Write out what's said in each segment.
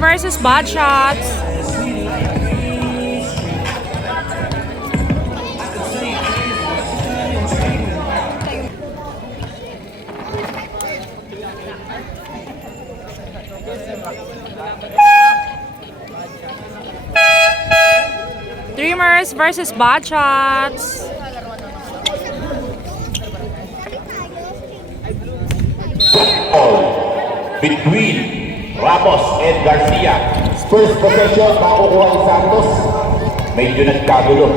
versus Bad Shots. Dreamers versus Bad Shots. Between Ramos and Garcia. First possession, makukuha ni Santos. Medyo nagkagulo.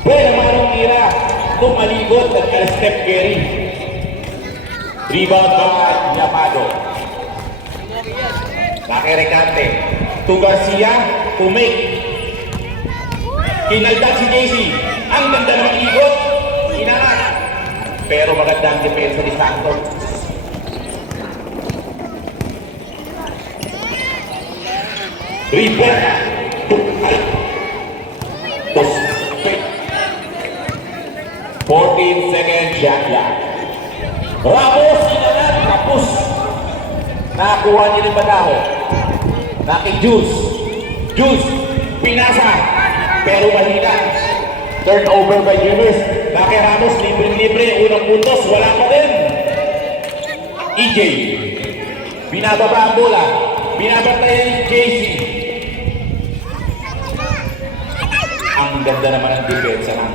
Pero naman ang tira, tumalikot at al-step carry. Rebound by Yamado. Nakirekante. To Garcia, to make. Kinaldag si JC. Ang ganda naman ikot. Inangat. Pero magandang depensa ni Santos. Rebound. 14 seconds shot clock. Ramos, inangat, tapos. Nakakuha niya ng bataho. Naki-Juice. Juice, pinasa. Pero mahina. Turnover by Yunus. Naki Ramos, libre-libre. Unang puntos, wala pa din. EJ. Binababa ang bola. Binabatay ni JC. Ang ganda naman ang depensa ng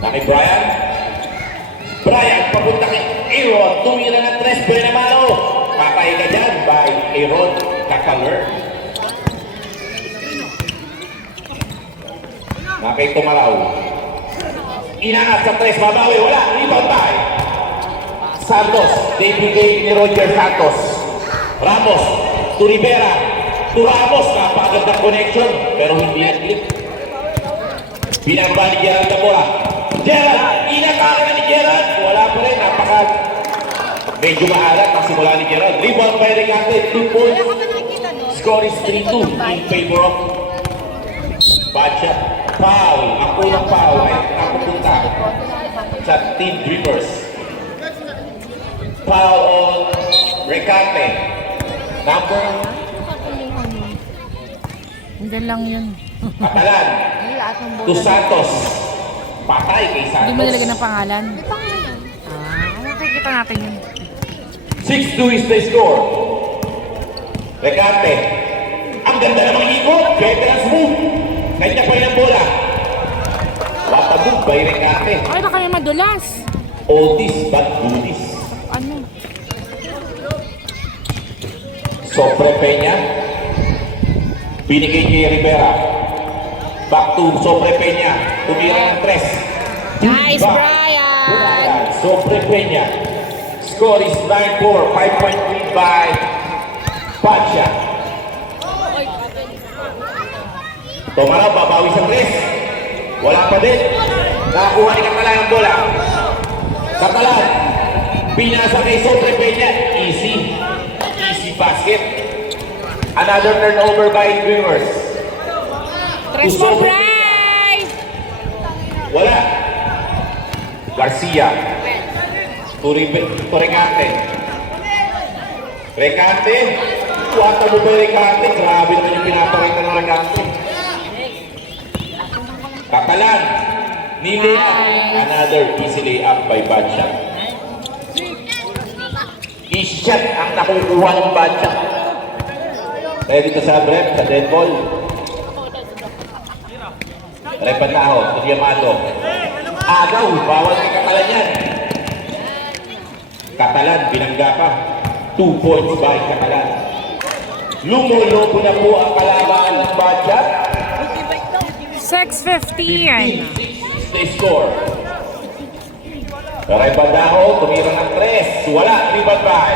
Naki Brian. Brian, papunta kay Aaron. Tumira ng 3. Pero naman o. Patay ka dyan by Aaron Kakaler. Naki Tumaraw. Inangat sa 3. Mabawi. Wala. Rebound by Santos. Debut game ni Roger Santos. Ramos. To Rivera. To Ramos. Napakagandang connection. Pero hindi nag-clip. Binamba ni Gerald na bola. Gerald! Inakara na ni Gerald. Wala pa rin. Medyo maalat ang simula ni Gerald. Rebound by Recate. 2 points. Score is 3-2 in favor of Bad Shot. Foul. Ang unang foul ay napupunta sa Team Dreamers. Foul on Recate. Number Diyan lang yun. Catalan. To Santos. Patay kay Santos. Hindi mo nilagyan ng pangalan. Nakikita natin yun. 6-2 is the score. Recate. Ang ganda namang ikot. Veterans move. Kanya pa yun ang bola. Watabog by Recate. Ay, baka yung madulas. Oldis but goodies. Ano? Sopre Peña. Binigay kay Rivera. Back to Sopre Peña. Tumira ng 3. Nice, Brian! Sopre Peña. Score is 9-4. 5-point lead by Pacha. Tumaraw, babawi sa 3. Wala pa din. Nakakuha ni Catalan ang bola. Catalan. Pinasa kay Sopre Peña. Easy. Easy basket. Another turnover by Dreamers. 3 for Bry! Wala. Garcia. To Recate. Recate. Wata mo ba Recate? Grabe naman yung pinapakita ng Recate. Catalan. Nilea. Another easy layup by Bad Shot. Easy shot ang nakukuha ng Bad Shot. Tayo dito sa rep, sa dead ball. Repataho, Yamado. Agaw, bawal kay Catalan yan. Catalan, binangga pa. 2 points by Catalan. Lumulobo na po ang kalaban ng Bad Shot. 6:15. 15-6 the score. Repataho, tumira ng 3. Wala, rebound by.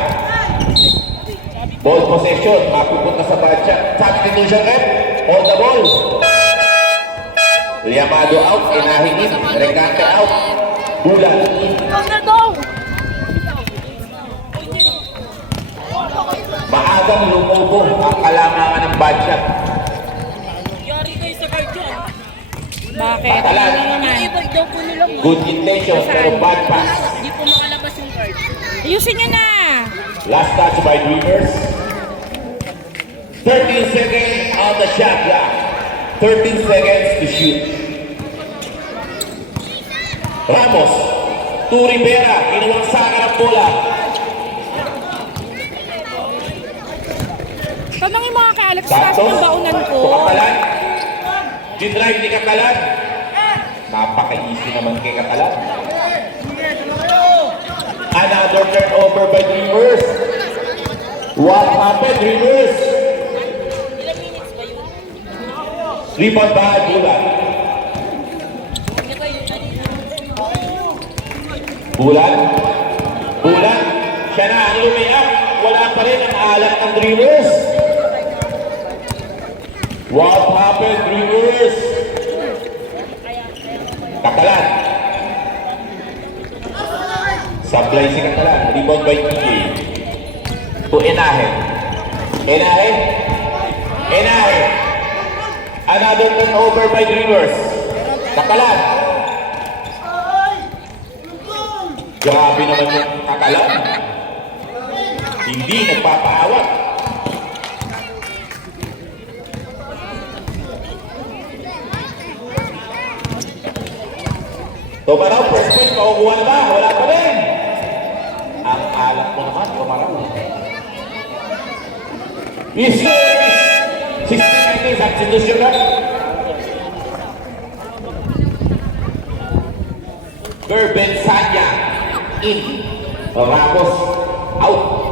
Ball possession, mapupunta sa Bad Shot. Substitution rep, hold the ball. Yamado out, inahingin. Recate out. Bulan in. Maagang lumubo ang kalamangan ng Bad Shot. Bakit? Catalan. Ano naman? Good intention, pero bad pass. Ayusin nyo na. Last touch by Dreamers. 13 seconds on the shot clock. 13 seconds to shoot. Ramos to Rivera. Inuwagsakan ang bola. Tanongin mo nga kay Alex, kasi ng baunan ko. Katalan. Dinrive ni Katalan. Napaka-easy naman kay Katalan. Another turnover by Dreamers. What happened, Dreamers? Rebound by Bulan. Bulan. Bulan. Siya na ang lumiyak. Wala pa rin ang alat ng Dreamers. What happened, Dreamers? Katalan. Supply si Katalan. Rebound by TJ. To Enahe. Enahe. Enahe. Another turnover by Dreamers. Katalan. Grabe naman yung Katalan. Hindi nagpapaawat. Tumaraw, first point, makukuha na ba? Wala pa rin. Ang alat mo naman, Tumaraw. Is 16 minutes, substitution na. Gerben Sanya, in. Ramos, out.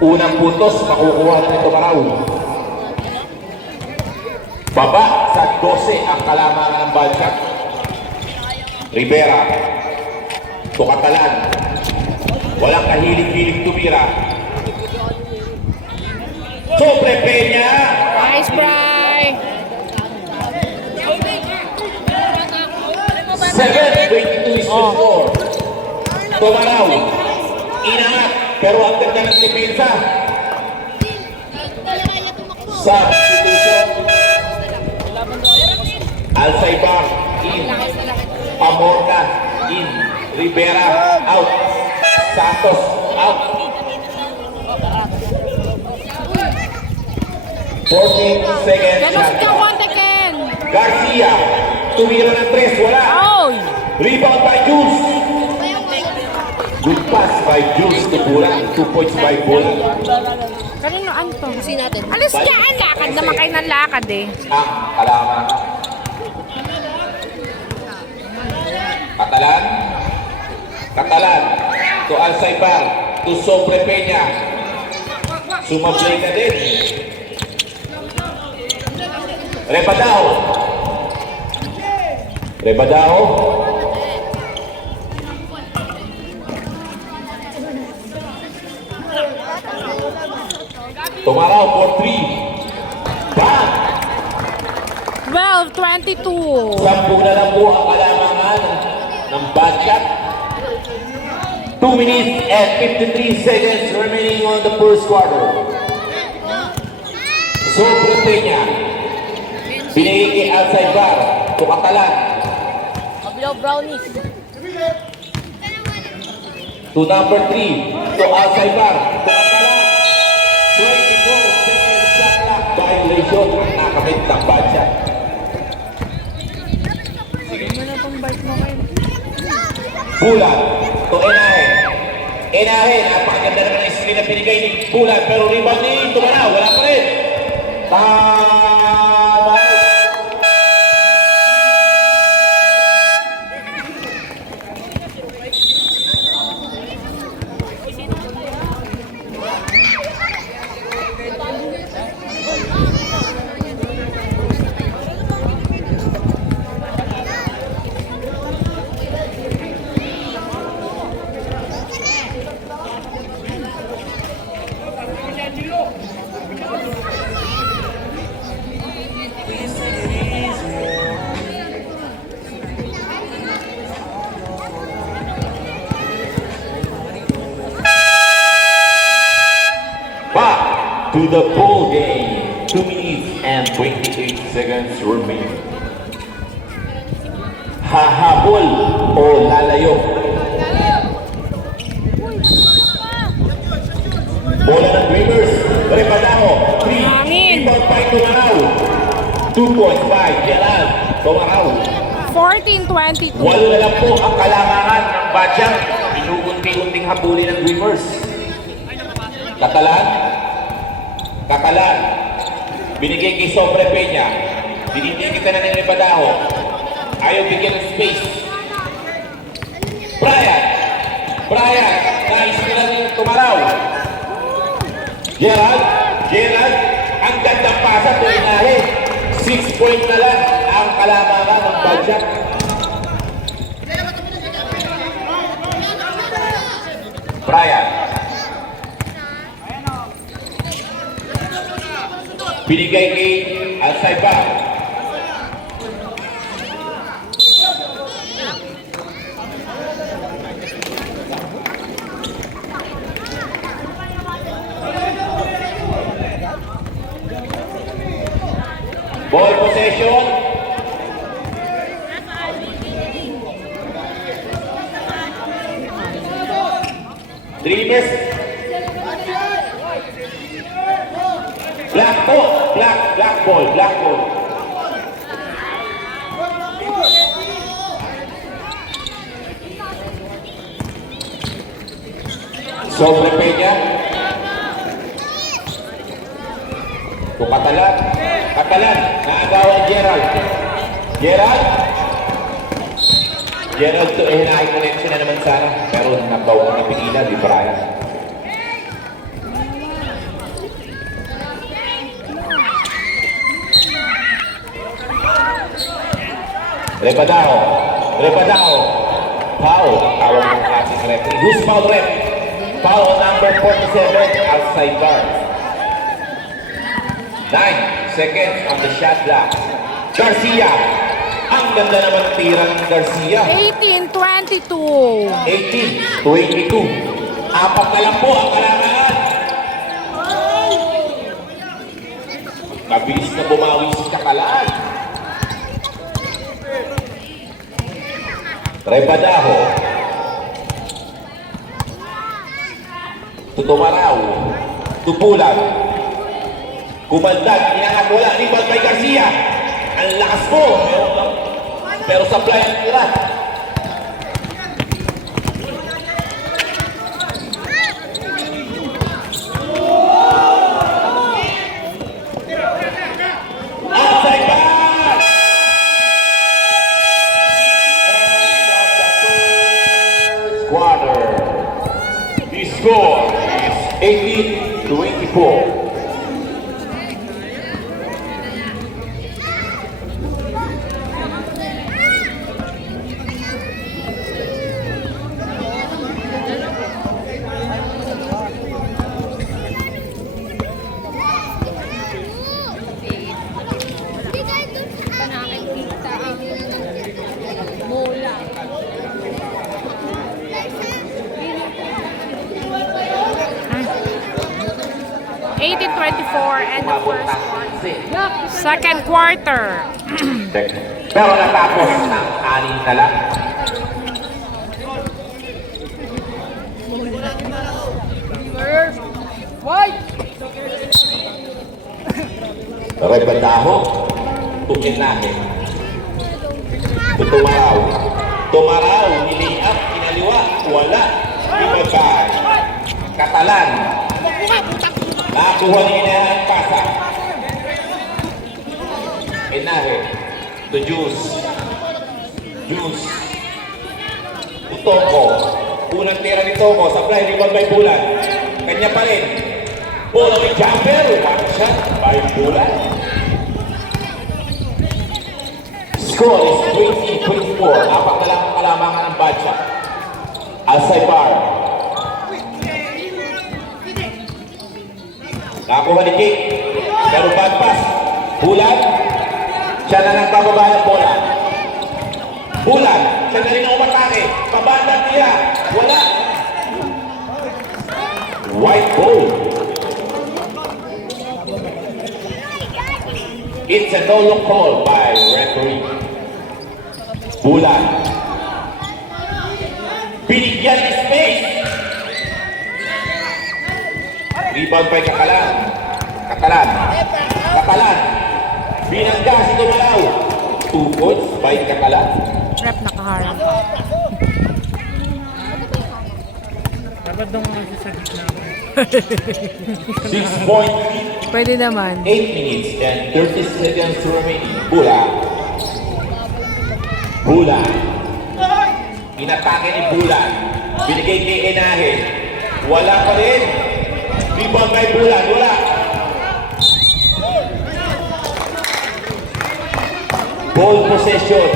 Unang puntos, makukuha ng Tumaraw. Baba sa 12 ang kalamangan ng Balcak. Rivera. Tukatalan. Walang kahilig-hilig tumira. Sobre Peña. Nice, Bry. 7-22 is the score. Tumaraw. Inangat. Pero ang ganda ng depensa. Substitution. Alzaibar, in. Pamorca, in. Rivera, out. Santos, out. 14 seconds. Ganos ka, konti, Ken. Garcia, tumira ng 3, wala. Oy! Rebound by Jules. Good pass by Jules to Bulan. 2 points by Bulan. Kanino, Anto? Kasi natin. Alis ka, lakad naman kayo ng lakad eh. Kalaman. Katalan. Katalan. To Alzaibar. To Sobre Peña. Sumablay na din. Rebadao. Rebadao. Tumaraw for 3. Bang! 12-22. 10 na lang po ang kalamangan ng bad shot. 2 minutes and 53 seconds remaining on the first quarter. Sobre Peña. Binigay kay Alzaibar. Tukatalan. Ablaw brownies. To number 3. To Alzaibar. Tukatalan. 24 seconds shot clock violation. Nakamit ng bad shot. Ano na itong bike mo kayo? Bulan. To Enahe. Enahe. Napakaganda naman ang screen na pinigay ni Bulan. Pero rebound ni Tumaraw. Wala pa rin. Tama. to the ball game. 2 minutes and 28 seconds remaining. Hahabol o lalayo? Bola ng Dreamers. Repadaho. 3. Rebound by Tumaraw. 2.5. Gerald Tumaraw. 14-22. Walo na lang po ang kalamangan ng Badyang. Inuunti-unting habulin ng Dreamers. Katalan. Kakalan. Binigay kay Sobre Peña. Binibigyan kita na ng Repadaho. Ayaw bigyan ng space. Brian. Brian. Nais nila ng Tumaraw. Gerald. Gerald. Ang gandang pasa to inahe. 6 point na lang ang kalamangan ng Badyang. Brian. Binigay kay Alsaiba. Ball possession. Dreamers. Black ball. Black ball. Black ball. Sobre Peña. Katalan. Katalan. Naagawan Gerald. Gerald. Gerald to hinahin connection na naman sana. Pero nabawa na pinila. Di Brian. Repadaho. Repadaho. Foul. Tawag ng ating referee. Who's foul rep? Foul number 47 outside guard. 9 seconds on the shot clock. Garcia. Ang ganda naman ng tira ng Garcia. 18-22. 18-22. Apat na lang po ang kailangan. Mabilis na bumawi si Kakalan. Repadaho. Tutumaraw. Tupulan. Kumaldad. Inaangat wala. Rebound by Garcia. Ang lakas po. Pero supply ang tira. Outside back! End of the first quarter. The score is 18-24. Nakikita ang bola. 18-24 and the first quarter. Second quarter. Pero natapos ng 6 na lang. Repadaho. Tukin natin. Tumaraw. Tumaraw. Niliap. Kinaliwa. Wala. Ibagay. Katalan. Nakuha ni Inahan pasa. Inahe. To Juice. Juice. Toko. Unang tira ni Toko. Supply. Rebound by Bulan. Kanya pa rin. Ball away jumper. One shot by Bulan. Score is 20-24. Apat na lang ang kalamangan ng Badya. Alsaibar. Nakuha ni Jake. Pero bad pass. Bulan. Siya na lang bababa ng bola. Bulan. Siya na rin ang umatake. Pabandan niya. Wala. White ball. It's a no-look call by referee. Bulan. Binigyan ng space. Rebound by Kakalan. Kakalan. Kakalan. Binangga si Tumalaw. 2 points by Kakalan. Rep nakaharap pa. Dapat daw nga kasi sa gitna ko. 6 point lead. Pwede naman. 8 minutes and 30 seconds remaining. Bulan. Bulan. Inatake ni Bulan. Binigay kay Enahe. Wala pa rin. Rebound by Bulan. Wala. Ball possession.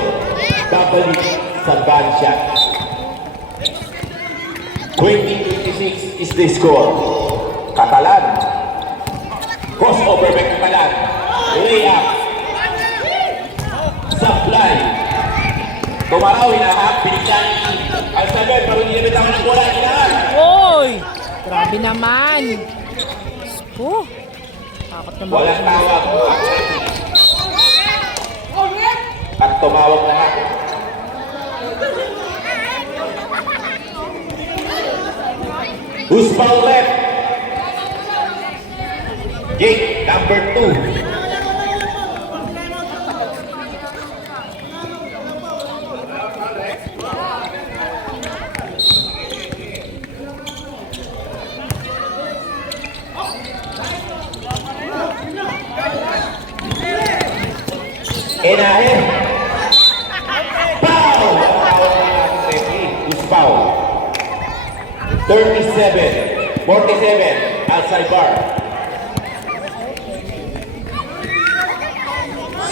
Double sa bad shot. 20-26 is the score. Katalan. Crossover by Katalan. Layup. Supply. Tumaraw, hinahap. Binigyan. Ang sabi, pero hindi na bitawan ng bola. Hinahap. Oy! Grabe naman. Oh. Takot naman. Walang tawag. At tumawag na nga. Who's foul left? Jake, number 2. Enahe. Foul! Who's foul? 37, 47, outside bar.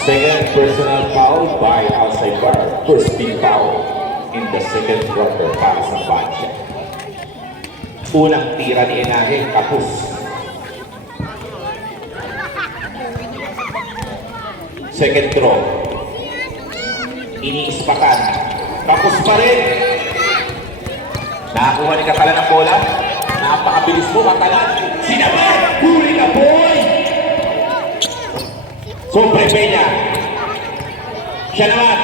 Second personal foul by outside bar. First team foul in the second quarter para sa Bansya. Unang tira ni Enahe, kapus. Second throw. Iniispakan. Kapus pa rin. Nakakuha ni Kakalan ng bola. Napakabilis mo, Kakalan. Sinabat! Huli ka, boy! Sobre Peña. Siya naman.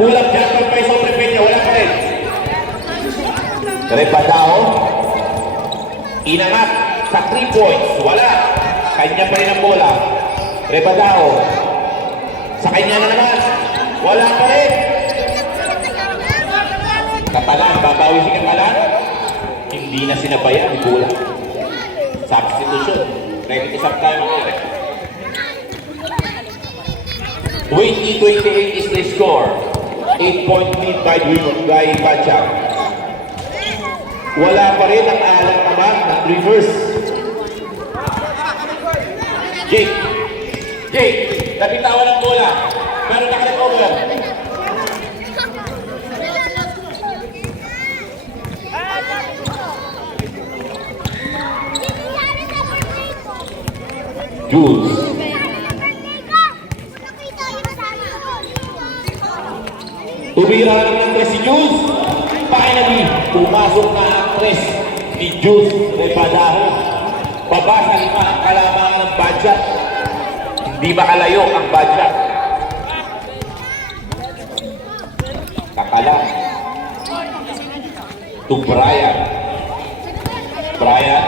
Pull-up jumper pa yung Sobre Peña. Wala pa rin. Repadao. Inangat sa 3 points. Wala. Kanya pa rin ang bola. Repadao. Sa kanya na naman. Wala pa rin. Katalan, babawi si Katalan. Hindi na sinabayan ni Bulan. Substitution. Ready to sub time ako. 20-28 is the score. 8-point lead by Bansya. Wala pa rin ang alam naman ng reverse. Jake. Jake, nabitawan ng bola. Pero nakalit-over. Jules. Tumira naman ang tres si Jules. Finally, pumasok na ang tres ni Jules Repadaho. Baba sa 5 ang kalamangan ng budget. Hindi makalayo ang budget. Kakalan. To Brian. Brian.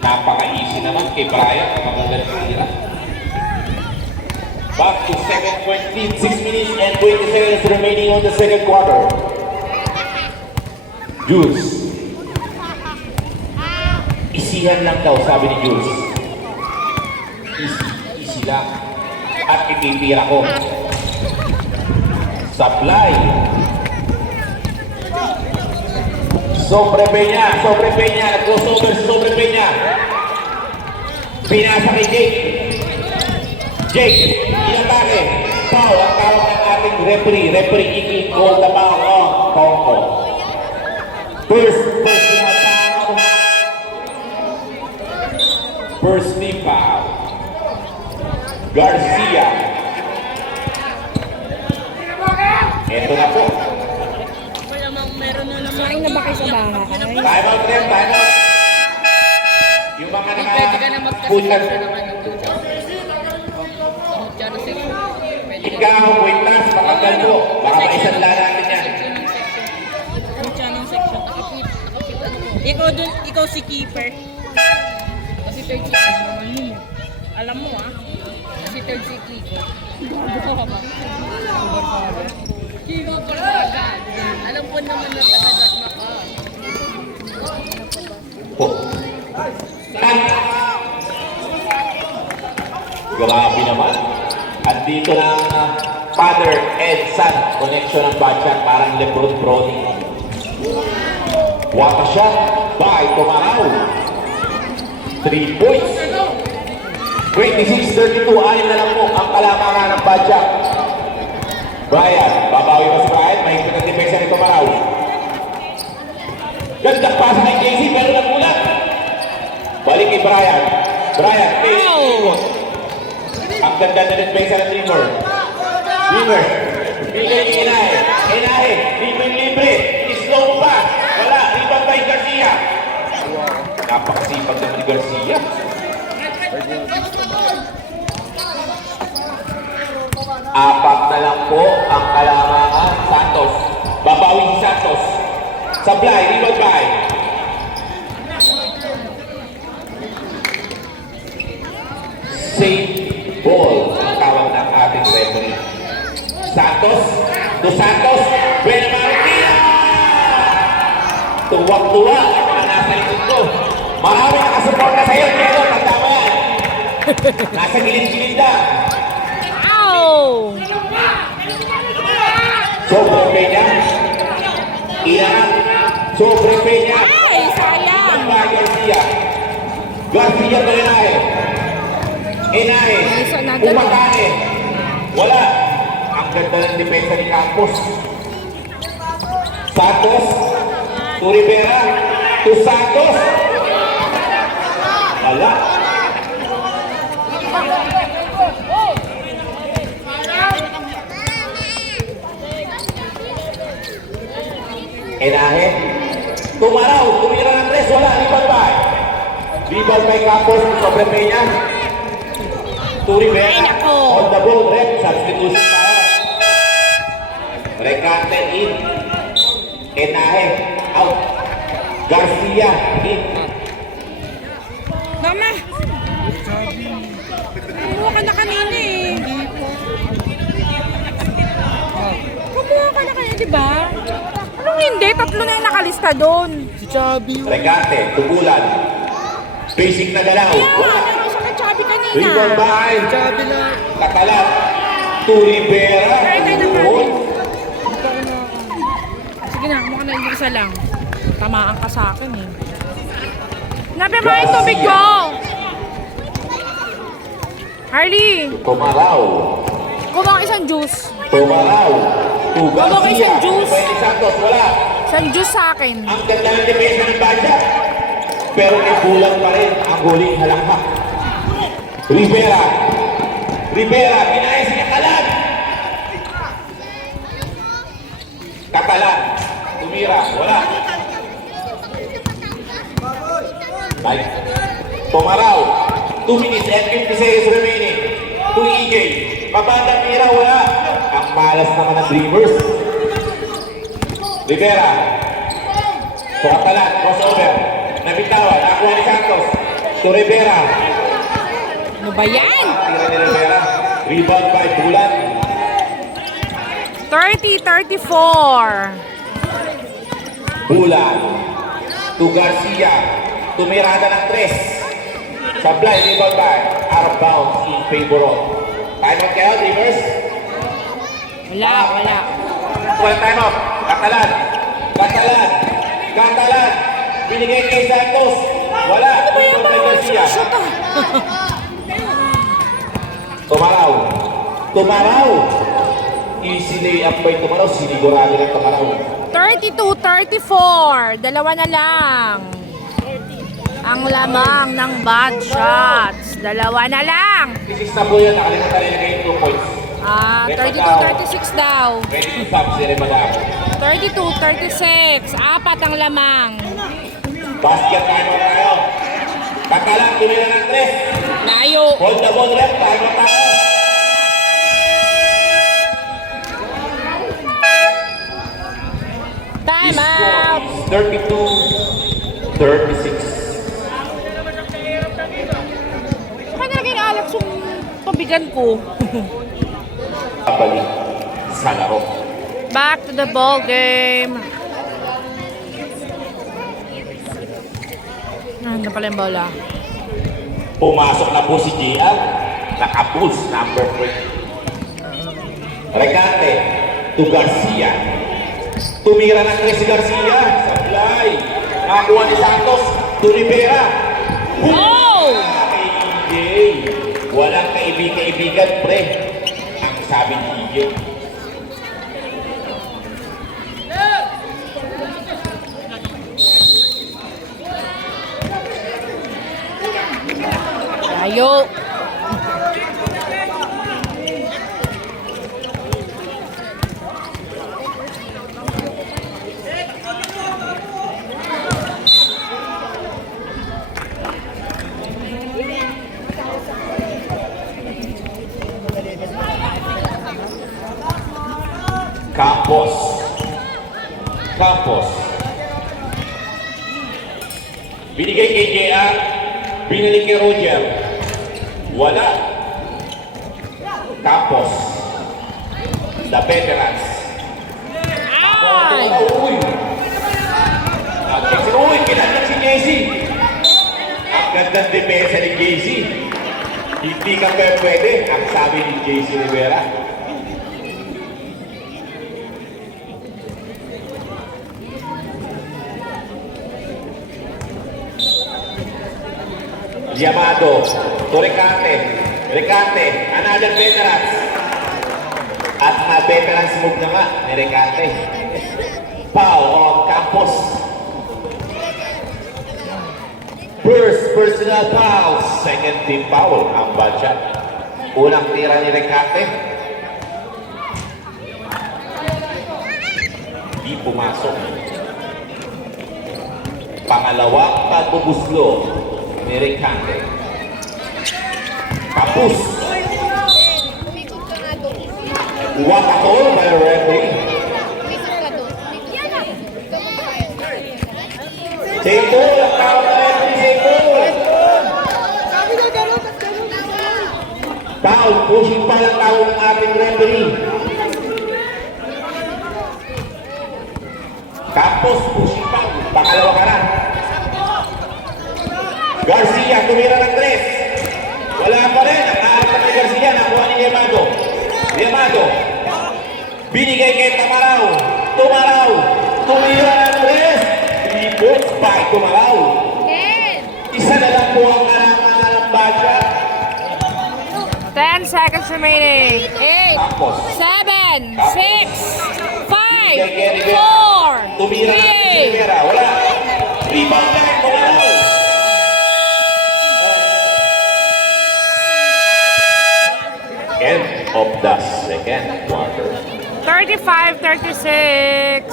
Napaka-easy naman kay Brian. Magagaling tira. Back to second point lead. 6 minutes and 20 seconds remaining on the second quarter. Jules. Isihan lang daw, sabi ni Jules. Easy lang. At ititira ko. Supply. Sobre Peña. Crossover Sobre Peña. Pinasa kay Jake. Jake, inatake. Foul ang tawag ng ating referee. Referee i-call the foul on Tongko. First personal foul. First team foul. Garcia. Ito na po. Kumain na ba kayo sa bahay? Time out rin, time out. Yung mga naka-push ikaw, Quintas, pakaggal mo. Baka maisan lang natin yan. Section ng section. Coach, anong section? Nakapit ano ko. Ikaw dun, ikaw si keeper. Kasi third si alam mo ah. Kasi third si Kiko. Bago ka ba? Kiko Barbaga. Alam ko naman na tagadak na ka. Oh. Grabe naman. Andito na ang father and son connection ng Badjak, parang Lebron Brony. What a shot by Tomaraw. 3 points. 26-32, anim na lang po ang kalamangan ng Badjak. Brian, babawi mo si Brian, may pinag-depensa ni Tomaraw. Gandang pasa kay Casey, pero nagulat. Balik kay Brian. Brian, Casey, ikot. Ang ganda na depensa ng Dreamer. Dreamer, bigay ni Inahe. Inahe, libre. Slow pa. Wala, rebound by Garcia. Napakasipag naman ni Garcia. Apat na lang po ang kalamangan. Santos. Babawi si Santos. Sablay, rebound by. Safe ball ang tawag ng ating referee. Santos, to Santos, Buena Martina! Tuwag-tuwa ang nasa likod ko. Marami nakasupport na sa'yo, pero tanda mo yan. Nasa gilid-gilid na. Ow! Sobre Peña. Iyan. Sobre Peña. Ay, sayang! Garcia. Garcia to Inahe. Inahe. Umatake. Wala. Ang ganda ng depensa ni Campos. Santos. To Rivera. To Santos. Wala. Inahe. Tumaraw. Tumira ng tres. Wala. Rebound by. Rebound by Campos. Sobre Peña. To Rivera. Ay, nako. On the ball. Rep. Substitution para. Recante in. Inahe. Out. Garcia in. Mama! Kumuha ka na kanina eh. Kumuha ka na kanina, di ba? Anong hindi? Tatlo na yung nakalista doon. Regate, tugulan. Basic na galaw. Kaya nga, ano siya kay Chubby kanina. Rebound by Katalat. To Rivera. Try tayo ng Goal. Sige na, mukha na yung isa lang. Tamaan ka sa akin eh. Nabi mo yung tubig ko! Harley, Tumaraw. kumang isang juice. Tumaraw. To Baba ko Garcia. isang juice. Pwede Santos. Wala. Isang juice sa akin. Ang ganda ng depensa ng Badjak. Pero may bulang pa rin ang huling halakpak. Rivera. Rivera. Pinaya si Katalan. Katalan. Tumira. Wala. Ay. Tumaraw. 2 minutes and 50 seconds remaining. To EJ. Pabanda Mira. Wala. Ang malas naman ng Dreamers. Rivera. To Katalan. Crossover. Nabitawan. Nakuha ni Santos. To Rivera. Ano ba yan? Tira ni Rivera. Rebound by Bulan. 30-34. Bulan. To Garcia. Tumirada ng 3. Sablay, rebound by. Out of bounds in favor of. Time out kayo, Dreamers. Wala. Well, time out. Katalan. Katalan. Katalan. Binigay kay Santos. Wala. Ano ba yan? Rebound by Bawal Garcia. shoot ah. Tumaraw. Tumaraw. Easy layup by Tumaraw. Sinigurado rin Tumaraw. 32-34. Dalawa na lang. Ang lamang ng bad shots. Dalawa na lang. 36 na po yan. Nakalimutan rin kayo 2 points. 32-36 daw. Ready to stop si Remadao. 32-36. Apat ang lamang. Basket time out tayo. Katalan, tumira ng 3. Layo. Hold the ball rep, time out tayo. Score is 32-36. Saka naging Alex yung pabigan ko. Balik sa laro. Back to the ball game. Ano pala yung bola? Pumasok na po si Gian. Naka-pulse number 3. Recate to Garcia. Tumira ng Chris Garcia. Sablay. Nakakuha ni Santos. To Rivera. Oh! Kay EJ. Walang kaibigan, pre. Ang sabi ni EJ. Ayo. Campos. Binigay kay JR. Binili kay Roger. Wala. Campos. The veterans. Ay! Uy! Uy, kinanap si JC. Ang gandang depensa ni JC. Hindi ka pwede, ang sabi ni JC Rivera. Llamado to Recate, another veterans. At na veterans move na nga ni Recate. Foul on Campos. First personal foul, second team foul ang bad shot. Unang tira ni Recate. Di pumasok. Pangalawang pagbubuslo ni Recate. Kapus. Umikot ka nga doon. What a goal by the referee. Umikot ka doon. Yan na. Take ball, ang tawag na referee, take ball. Foul, pushing pa lang tawag ng ating referee. Campos, pushing pa. Pangalawa ka na. Garcia, tumira ng 3. Wala pa rin. Ang naarap ni Garcia, nakuha ni Llamado. Binigay kay Tamaraw. Tumira ng 3. 3 points by Tamaraw. Isa na lang po ang alangan ng badya. 10 seconds remaining. 8, Campos. 7, 6, 5, 4, Tumira ng 3. Rivera. Wala. Rebound na rin. Tamaraw. End of the second quarter. 35-36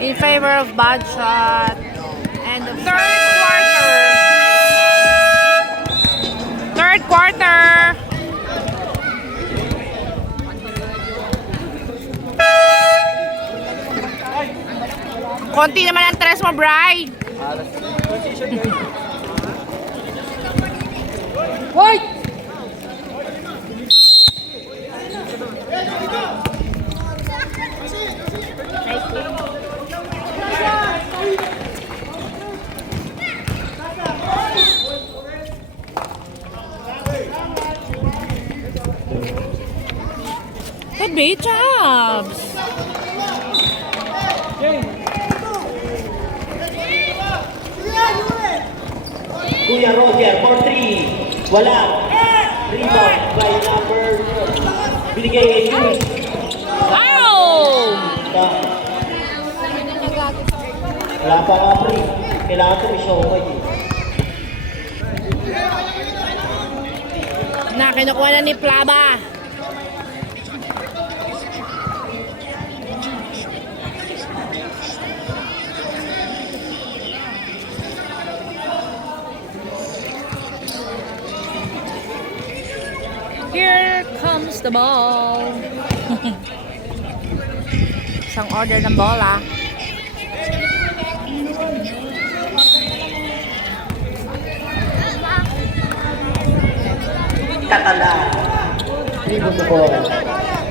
in favor of bad shot. And the third quarter. Konti naman ang tres mo, Bri. Hoy! Good beat, Chabs. Kuya Roger for 3. Wala. Rebound by number 2. Binigay kay Cruz. Wow! Wala pa nga pre. Kailangan ito i-show ko Na kinukuha na ni Plaba. Here comes the ball. Isang order ng bola. Catalan. 3 to 4.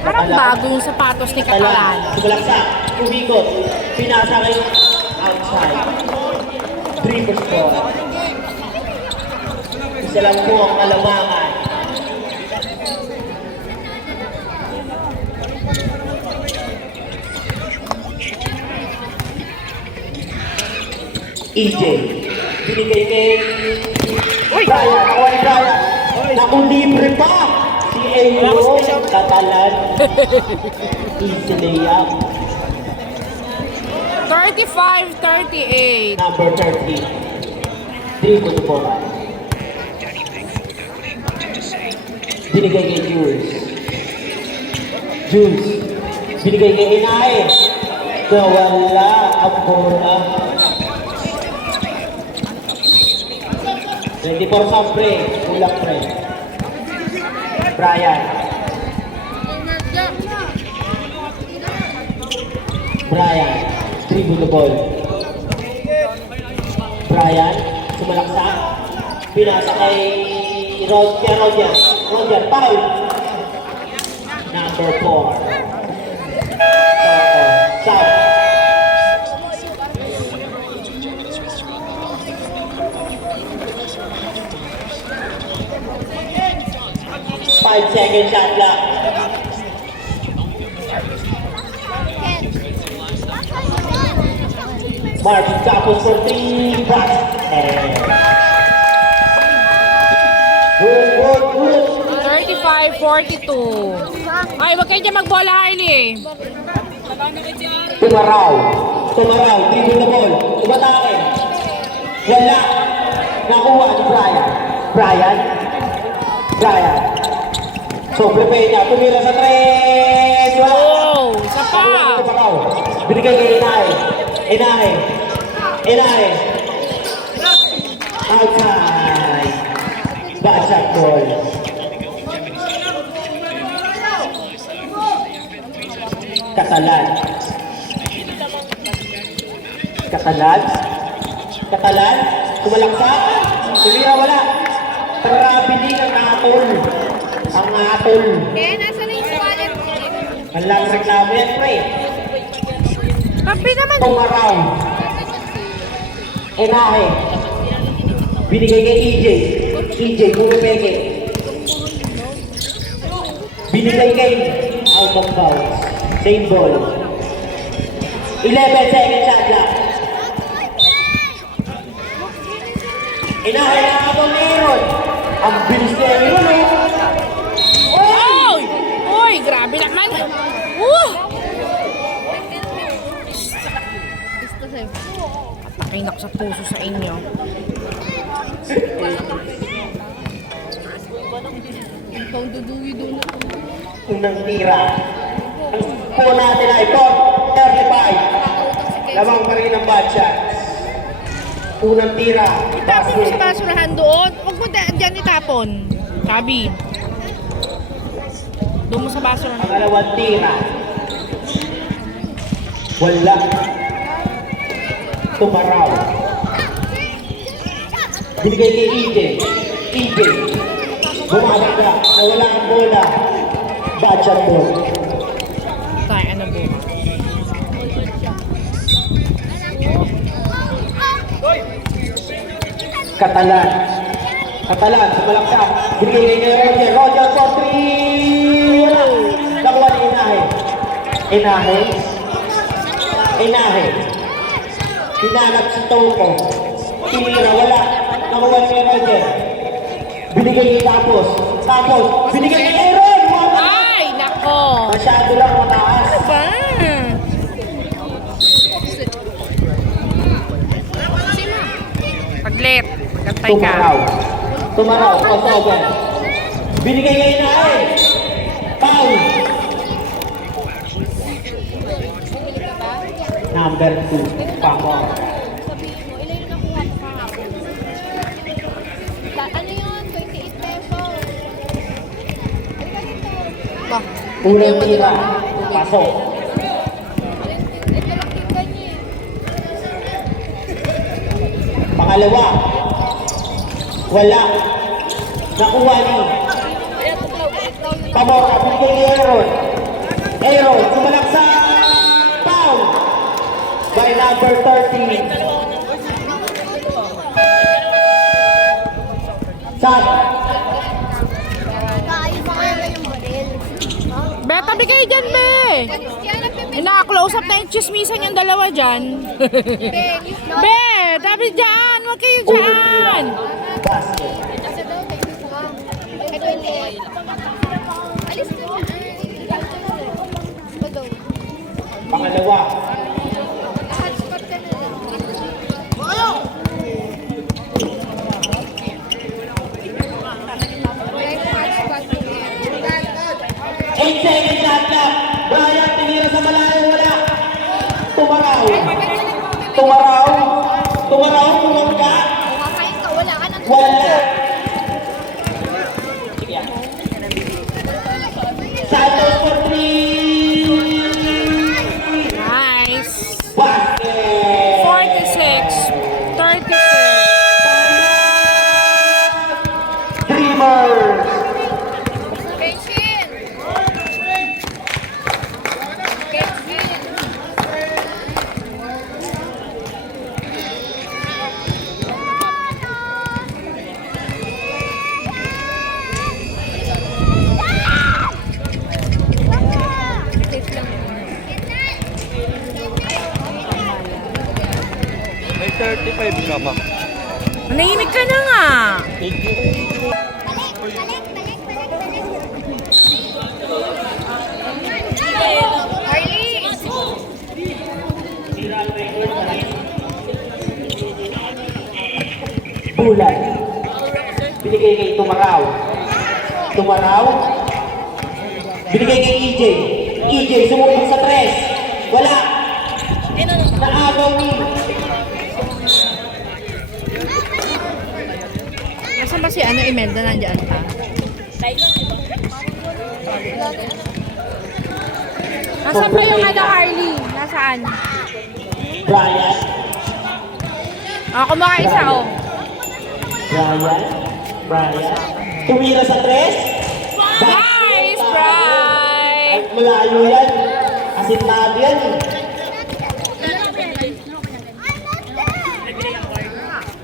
Parang bago yung sapatos ni Catalan. Sumalaksak. Umikot. Pinasa kay outside. 3 to 4. Isa lang po ang kalamangan. EJ. Binigay kay Brian. Away Brian. Naku, libre pa. Si Euro. Catalan. Easy layup. 35-38. Number 30. 3 to 4. Binigay kay Jules. Jules. Binigay kay Inae. Nawala ang bola. 24 sa pre. Kulang pre. Brian. Brian. Dribble the ball. Brian. Sumalaksak. Pinasa kay Roger. Roger. Foul. Number 4. South. Five-second shot clock. Mark tapos for 3 basket. Good. 35-42. Ay, wag kayo dyan magbola, Harley. Tumaraw, dribble the ball, tumatake. Wala. Nakuha ni Brian. Sobre pa niya, tumira sa 3. Wala. Oh, isa pa. Tumaraw. Binigay kay Inahe. Outside. Bad shot ball. Catalan, kumalaksak, tumira wala. Traveling ang atol. Kaya nasa na yung wallet. Ang lang reklamo yan, pre. Papi naman. Tumaraw. Inahe. Binigay kay EJ, pumipeke. Binigay kay out of bounds. Same ball. 11 second shot clock. Inahe na ako meron. Ang bilis niya yun, eh. Oy! Oy, grabe naman. Papakinak sa puso sa inyo. Unang tira. Ang score natin ay 35. Lamang pa rin ang bad shots. Unang tira. Itapon mo sa basurahan doon. Huwag mo dyan itapon. Sabi. Doon mo sa basurahan. Pangalawang tira. Wala. Tumaraw. Binigay kay EJ. Bumabagda. Nawala ang bola. Bad shot ball. Kaya ano po. Catalan, sumalaksak. Binigay kay Roger for 3. Wala. Nakuha ni Inahe. Hinanap si Toko. Tinira, wala. Nakuha ni Roger. Binigay kay Tapos. Binigay kay Aaron. Ay, nako. Masyado lang mataas. Ba? Paglet. Gantay ka. Tumaraw. Kasogan. Binigay kay Inahe. Foul. Number 2. Pangor. Ano yun? 28 pesos. Ba? Unang tira. Pasok. Ito lang kita niya eh. Pangalawa. Wala. Nakuha ni Pamora, binigay ni Aaron. Aaron, sumalak sa foul by number 13. Sad. Be, tabi kayo dyan, be! Ina-close up na yung chismisan yung dalawa dyan. Be, tabi dyan! Huwag kayo dyan! Alis ka dyan. Pangalawa. Hotspot ka na lang. 8 seconds shot clock. Brian, tinira sa malayo, wala. Tumaraw. Tumaraw. Tumaraw, tumangga. Kumakain ka, wala ka nang Wala. Sige. Santos for 3. Nice! Basket. 46, 36. Dreamers. Kenshin! Kenshin! May 35 ka pa. Manahimik ka na nga! Bulan. Binigay kay Tumaraw. Tumaraw. Binigay kay EJ. EJ, sumubok sa 3. Wala. Naagaw ni. Nasaan ba si Imelda? Nandiyan pa? Nasaan ba yung Harley? Nasaan? Brian. Kumakain isa, oh. Brian. Tumira sa 3. Nice, Bri! At malayo yan. Asinado yan eh.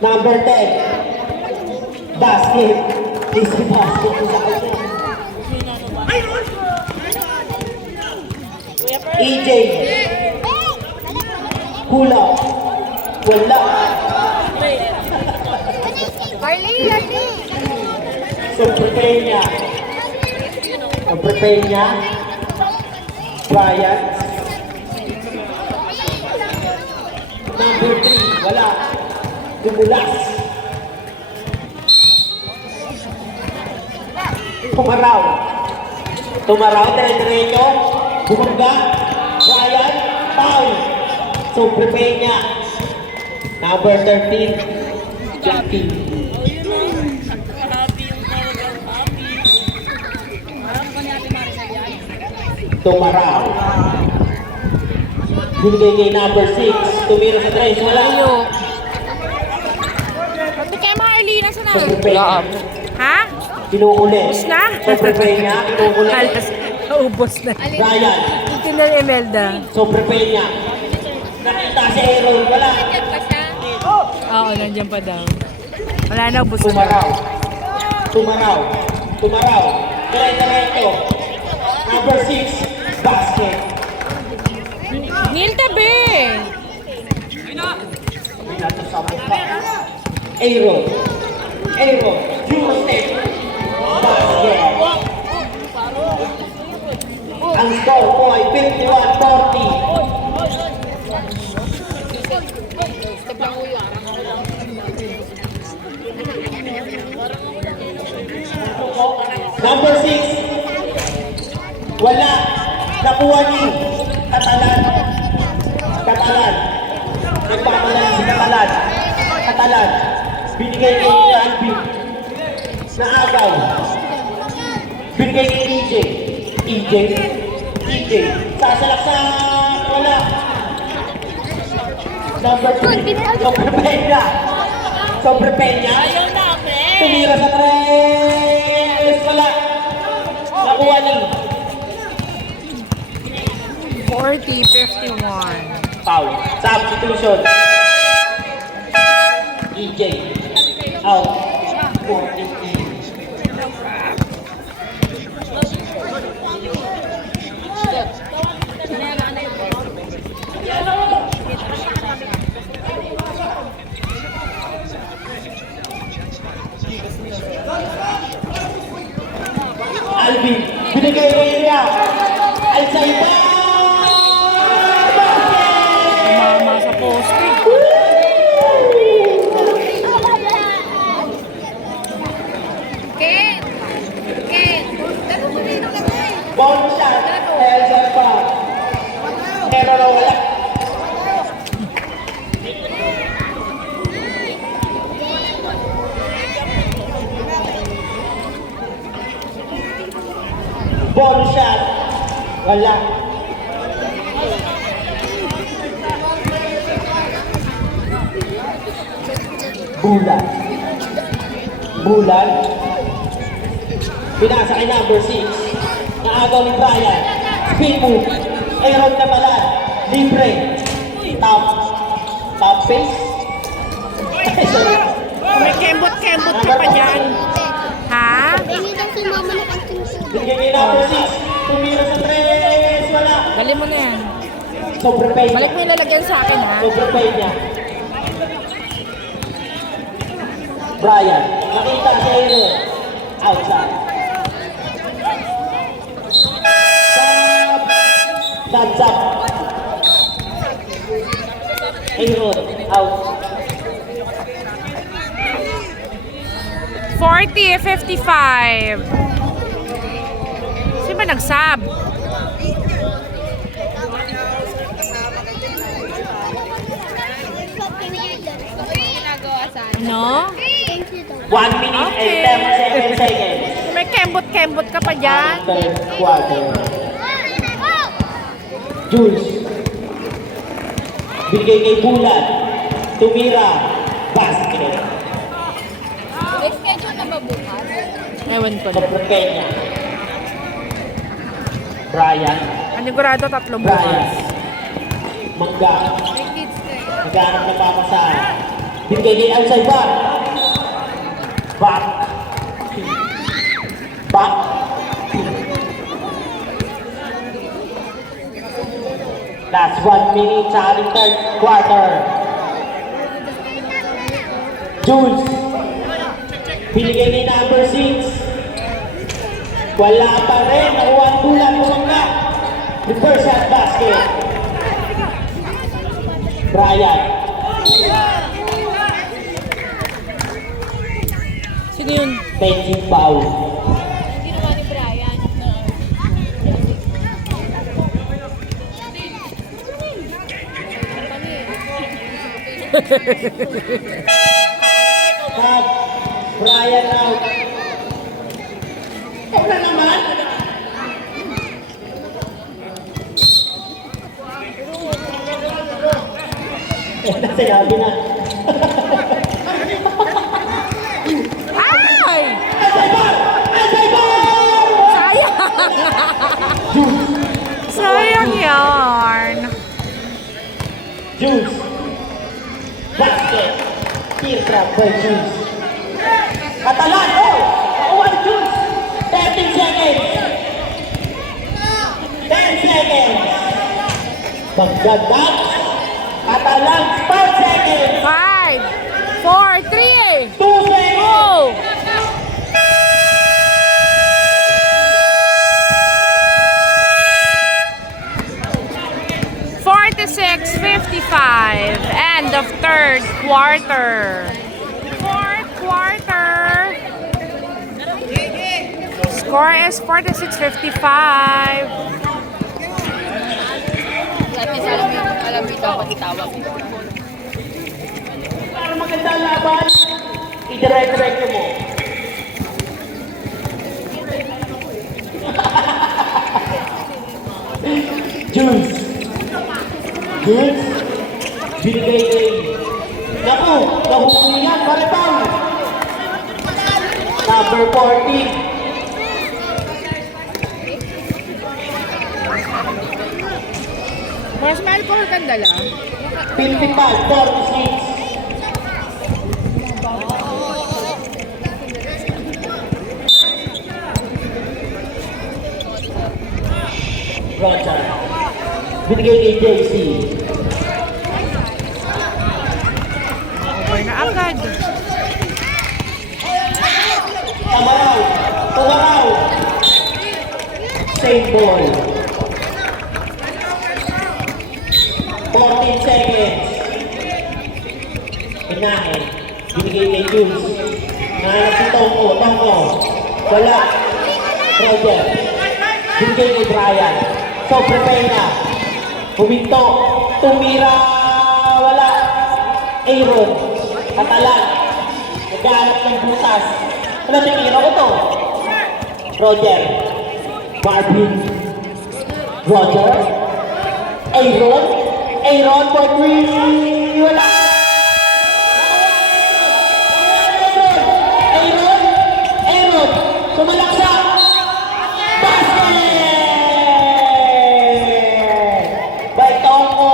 Number 10. Basket. Easy basket sa kanya. EJ. Hula. Wala. Harley! Harley! Sobrepenya. Sobrepenya. Brian. Number 3. Wala. Dumulas. Tumaraw. Tumaraw. Dire-diretso. Bumangga. Brian. Foul. Sobrepenya. Number 13. Jackie. Tumaraw. Binigay kay number 6. Tumira sa 3. Wala. Ba't kay Harley? Nasaan na? Sobrepenya. Ha? Kinukulit. Ubus na? Sobrepenya. Kinukulit. Alas, naubos na. Brian. Ito na Imelda. Sobrepenya. Nakita si Aaron. Wala. Oo, nandiyan pa daw. Wala na, ubos na. Tumaraw. Tumaraw. Tumaraw. Dire-diretso. Number 6. Basket. Neil, tabi! Binato sa mukha. Aaron. Aaron. Houston. Basket. Ang score po ay 51-40. Number 6. Wala. Nakuha ni Katalan. Katalan. Nagpapalala si Katalan. Katalan. Binigay kay Alvin. Naagaw. Binigay kay EJ. EJ. Sasalak sa wala. Number 3. Sobrepenya. Sobrepenya. Tumira sa 3. Wala. Nakuha ni 40-51. Foul. Substitution. EJ. Out. 14. Alvin, binigay ko niya. Alzheimer! Mama sa poste. Ken! Ken! Dalo mo dito na ko eh. Bonus shot. Alzheimer. Pero na wala. Bonus shot. Wala. Bulan. Bulan. Pinasa kay number 6. Naagaw ni Brian. Spin move. Aaron na pala. Libre. Top. Top face. Ay, sorry. May kembot-kembot ka pa dyan. Ha? Hindi lang si mama na kanting Bigyan niya number 6. Tumira sa 3. Wala. Dali mo na yan. Sobrang pay Balik niya. mo yung lalagyan sa akin, ha? Sobrang pay niya. Brian. Nakita si Aaron. Outside. Thumbs up. Aaron. Out. 40-55. Sino ba nag-sub? ginagawa sa akin. Ano? 1 minute and 7 seconds. May kembot-kembot ka pa dyan. Third quarter. Jules. Binigay kay Bulan. Tumira. Basket. May schedule na ba bukas? Ewan ko na. Sobrang pay niya. Brian. Anigurado 3 Brian. bukas. Mangga. May kids na yun. Naghanap na papasahan. Binigay kay outside back. Back. Back. Last 1 minute sa ating third quarter. Jules. Binigay ni number 6. Wala pa rin. Nakuha ang Bulan Mangga. Reverse shot basket. Brian. Sino yun? Benji foul. Ginawa ni Brian. Tag. Brian out. Wala naman. Sinabi na. Ay! Sayang! Sayang yarn. Jules. Basket. Teardrop by Jules. Katalan. Oh! Nakuha ni Jules. 13 seconds. 10 seconds. Magdadag. Katalan. 5 seconds. 5, 4, 3, 2 seconds. go! $46-55. End of third quarter. Fourth quarter. Score is 46-55. Alam mo daw ako itawag. Para maganda ang laban, i-direct-direct mo. Jules. Jules. Binigay kay... Naku, nahuli yan, Maritang. Number 14. Mas alcohol kang dala. Philippine ball, 46. Roger. Binigay kay JC. Over na agad. Tamaraw. Tumaraw. Same ball. 14 seconds. Inahin. Binigay kay Jules. Nahanap si Tongko. Tongko. Wala. Roger. Binigay kay Brian. So, prepare na. Huminto. Tumira. Wala. Aaron. Katalan. Naghahanap ng busas. Ano tinira ko to? Roger. Marvin. Roger. Aaron. Aaron for 3. Wala. Aaron. Aaron. Sumalaksa. Basket! By Tongko.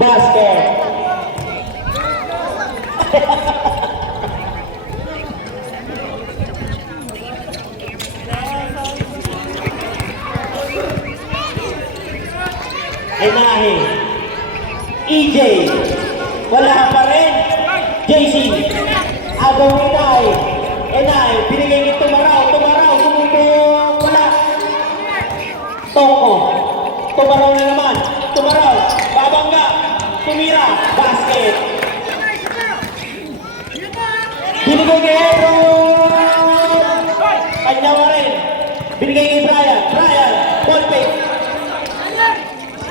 Basket. Enahe. EJ. Wala pa rin. JC. Agaw Enahe. Enahe. Binigay ni Tumaraw. Tumaraw. Tumutong. Wala. Tongko. Tumaraw na naman. Tumaraw. Babangga. Tumira. Basket. Binigay kay Aaron. Kanya mo rin. Binigay kay Brian. Brian. Ball fake.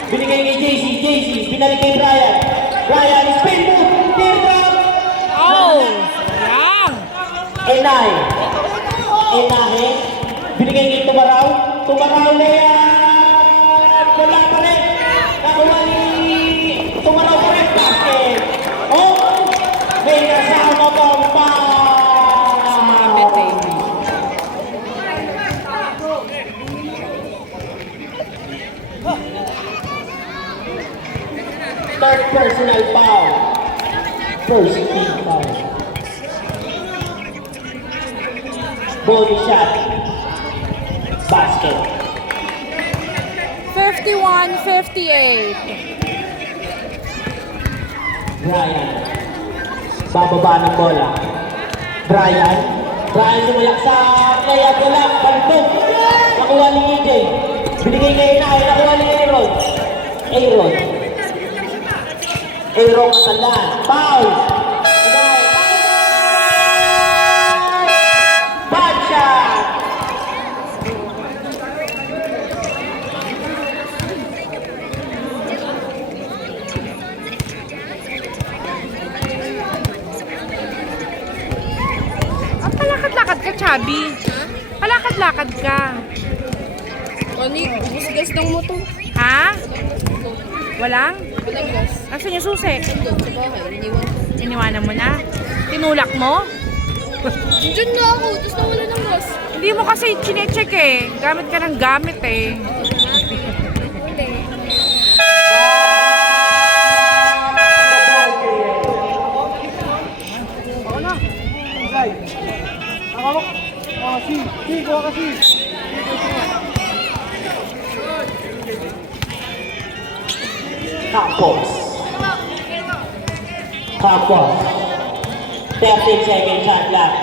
Binigay kay JC. JC. Binalik kay Brian. Brian. Spin move. Teardrop. Oh! Sayang! Enahe. Enahe. Binigay kay Tumaraw. Tumaraw na yan. Wala pa rin. Nakuha ni Tumaraw pa rin. Basket. Oh! May kasama pang Mabit eh. Third personal foul. First team foul. Body shot. Basket. 51-58. Brian. Bababa ng bola. Brian. Brian sumalak sa kaya bola. Bantog. Nakuha ni EJ. Binigay kay Inay. Nakuha ni Aaron. Aaron. Aaron kasalan. Foul. Inay. Bad shot. Ah, palakad-lakad ka, Chubby. Palakad-lakad ka. Ani, ubus gas ng motor. Ha? Walang? Walang gas. Asan yung susi? Doon sa bahay, iniwan ko. Iniwanan mo na? Tinulak mo? Diyan nga ako, tapos nawala ng gas. Hindi mo kasi chinecheck eh. Gamit ka ng gamit eh. Campos. Campos. 13 seconds shot left.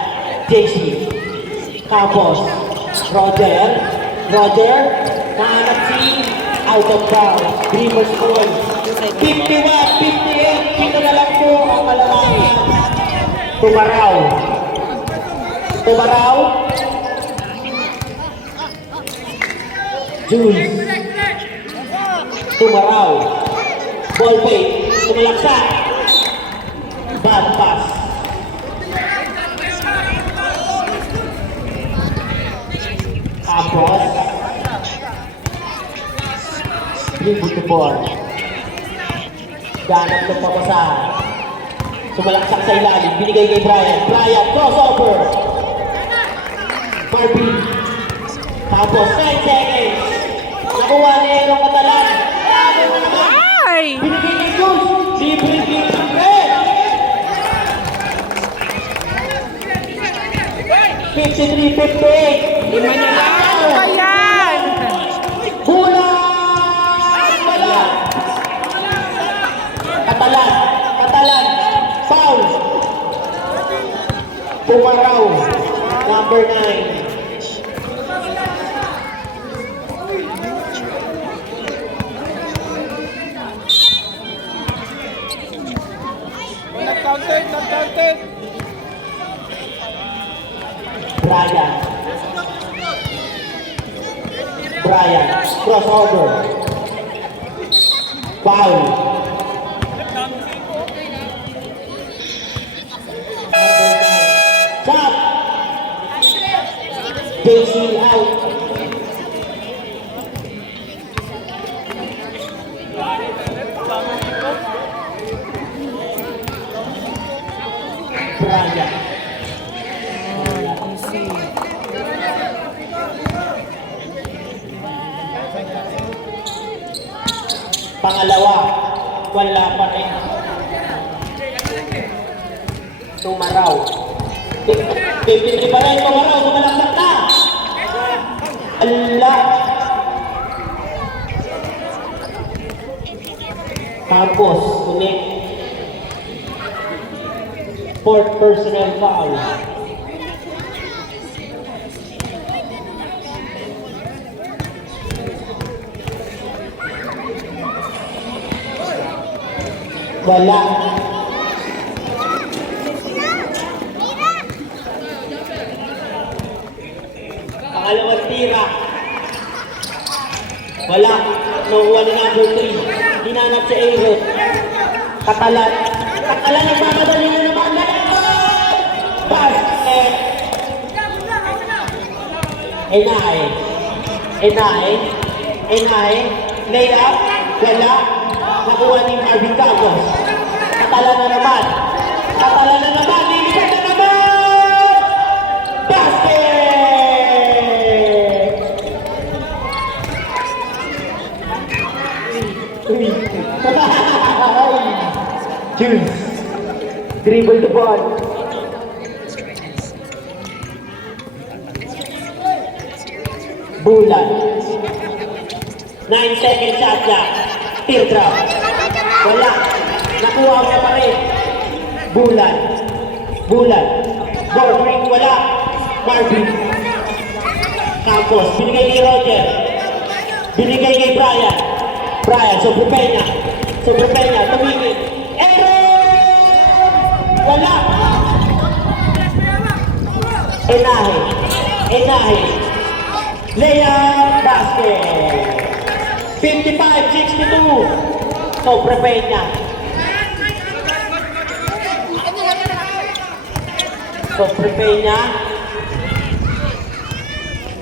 JC. Campos. Roger. Roger. Nahanap si out of bounds. Dreamers goal. 51-58. Dito na lang po ang malalaki. Tumaraw. Tumaraw. Jules. Tumaraw. Ball fake. Tumalaksa. Bad pass. Tapos, dribble to board. Ganap ng papasahan. Sumalaksak sa ilalim, binigay kay Brian. Brian, crossover. Marvin. Tapos, 9 seconds. Nakuha ni Erong Catalan. Ay! Binigay kay Jules. Libre kick ng red. 53-58. Lima na lang. Ano ba yan? Bulan! Wala! Katalan! Katalan! Foul! Pumaraw! Number 9. Nag-counted! Brian. Brian. Crossover. Foul. Stop. JC out. Brian. Pangalawa, wala pa rin. Tumaraw. 53 pa rin, tumaraw, sumalaksak na. Ala. Tapos, ulit. Fourth personal foul. Wala. Pangalawang tira. Wala. Nakuha na number 3. Hinanap sa A-Road. Katalan. Katalan nagmamadali na naman. Basket. Enay. Enay. Enay. Layup. Wala. Nakuha ni Marvin Carlos. Katalan na naman. Katalan na naman. Lilipat na naman. Basket! Uy. Jules. Dribble the ball. Bulan. 9 seconds shot clock. Teardrop. Wala. Nakuha mo pa rin. Bulan. Bulan. Ball ring. Wala. Marvin. Campos. Binigay kay Roger. Binigay kay Brian. Brian. Sobre Peña. Sobre Peña. Tumingin. Wala. Enahe. Enahe. Layup basket. 55-62. Sobre Peña. Sobre Peña.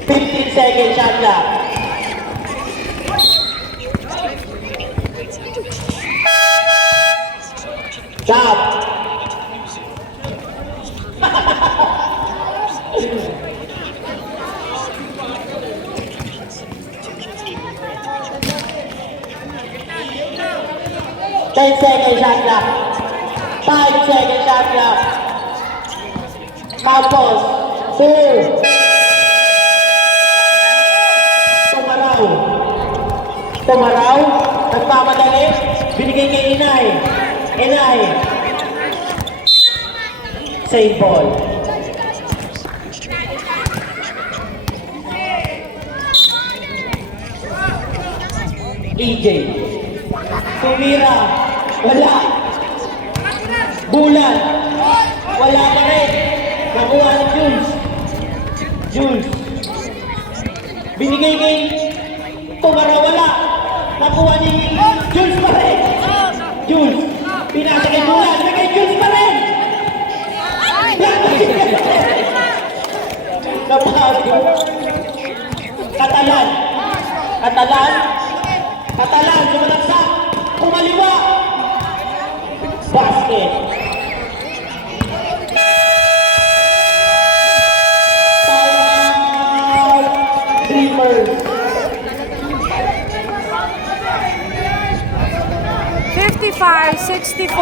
15 seconds shot clock. Stop. 10 seconds shot clock. 5 seconds shot clock. Campos. 2. Tumaraw. Tumaraw. Nagmamadali. Binigay kay Inay. Inay. Save ball. EJ. Tumira. Wala. Bulan. Wala pa rin. Nakuha ni Jules. Jules. Binigay kay Tumara. Wala. Nakuha ni Jules pa rin. Jules. Pinasa kay Bulan. Kay Jules pa rin. Napasok. Katalan. Katalan. Katalan. Sumalaksak. Kumaliwa. Basket. Timeout. Dreamers. 55-64.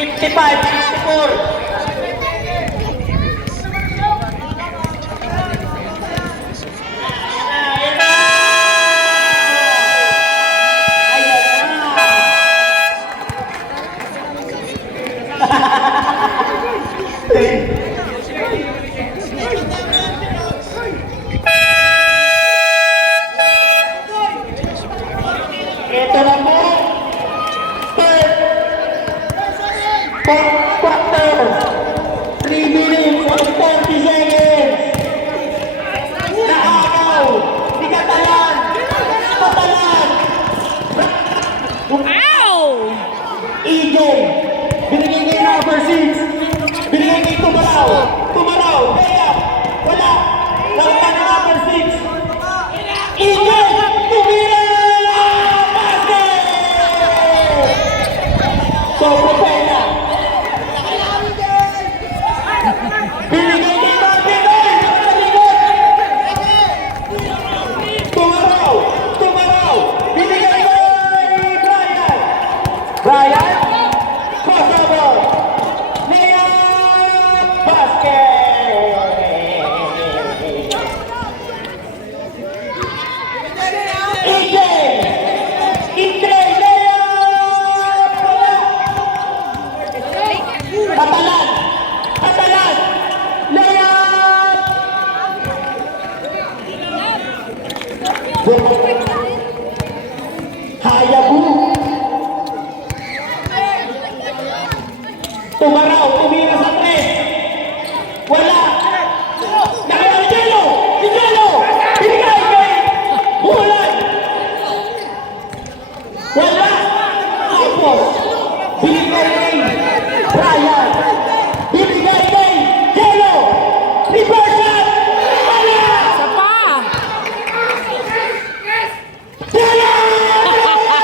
55-64. Ito na po. Third. Fourth quarter. 3 minutes and 40 seconds. Nakakaw. Di Katalan. Katalan. Ow! EJ. Binigay kay number 6. Binigay kay Tumaraw. Tumaraw. Kaya. Wala. Wala na number 6. EJ. Tumira. Sobre pena. Binigay kay Martin. Tumaraw. Tumaraw. Binigay kay Brian. Brian. Crossover. Layup. Basket. EJ. Katalan! Katalan! Layup! Hayabu! Tumaraw! Tumira sa 3! Wala! Nakita ni Jello! Si Jello! Binigay kay Bulan! Wala! Tapos! Binigay kay Brian! Binigay kay Jello! Reverse shot! Wala! Isa pa! Jello! Isa pa!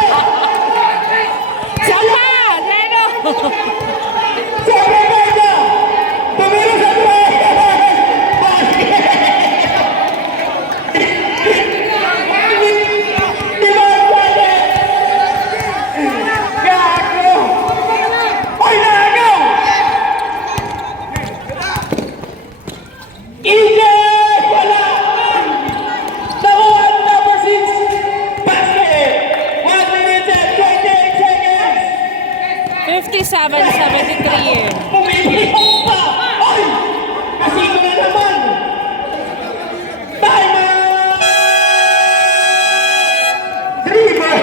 Zeno! Sobre pena! Tumira sa 3! Di ba pwede? Gago! Ay, nagaw! EJ! Wala! Nakuha ang number 6! Basket! 1 minute and 28 seconds! 57-73. Pumipipok pa! Ay! Kasino na naman! Timeout! Dreamers!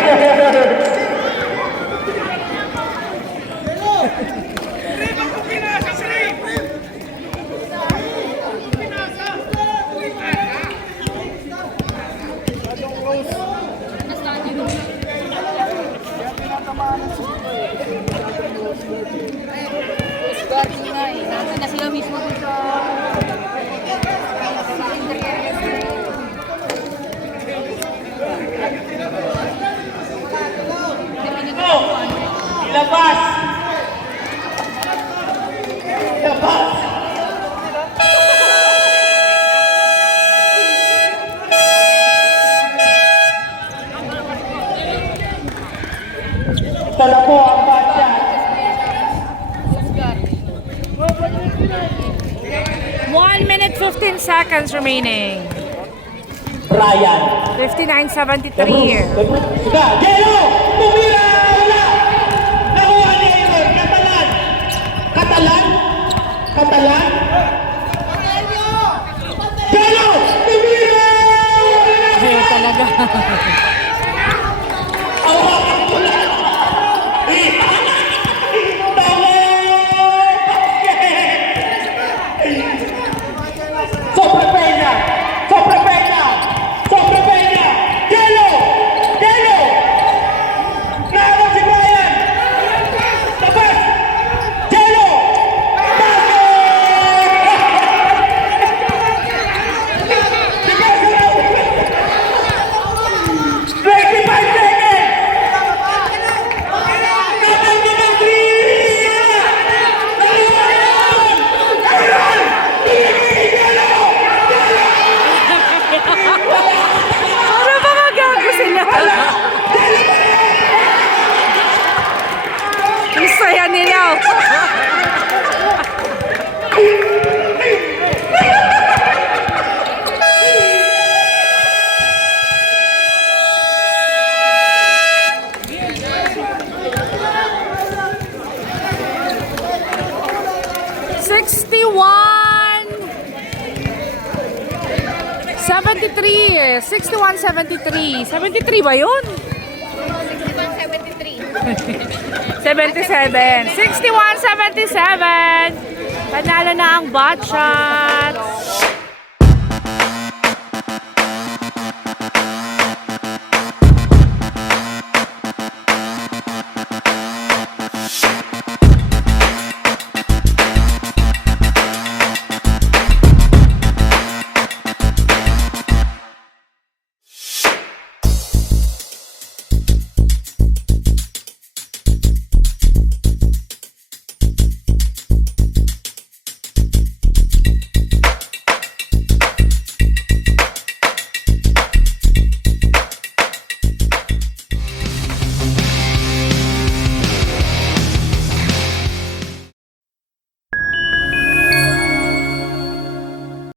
Guarding nga eh. Nandun na sila mismo dun sa... sa internet. Go! Ilabas! Ilabas! Ito na po ang bata. 1 minute 15 seconds remaining. Brian. 59-73. Suga! Jello! Tumira! Wala! Nakuha ni Aaron! Katalan! Katalan? Katalan? Jello! Tumira! Ayaw talaga. Awakan ko lang! Sobre pena! Sobre pena! Sobre pena! Jello! Jello! Naharap si Brian! Tapos! Jello! Basket! 61-73. 73 ba yun? 77. 61-77. Panalo na ang bot shots.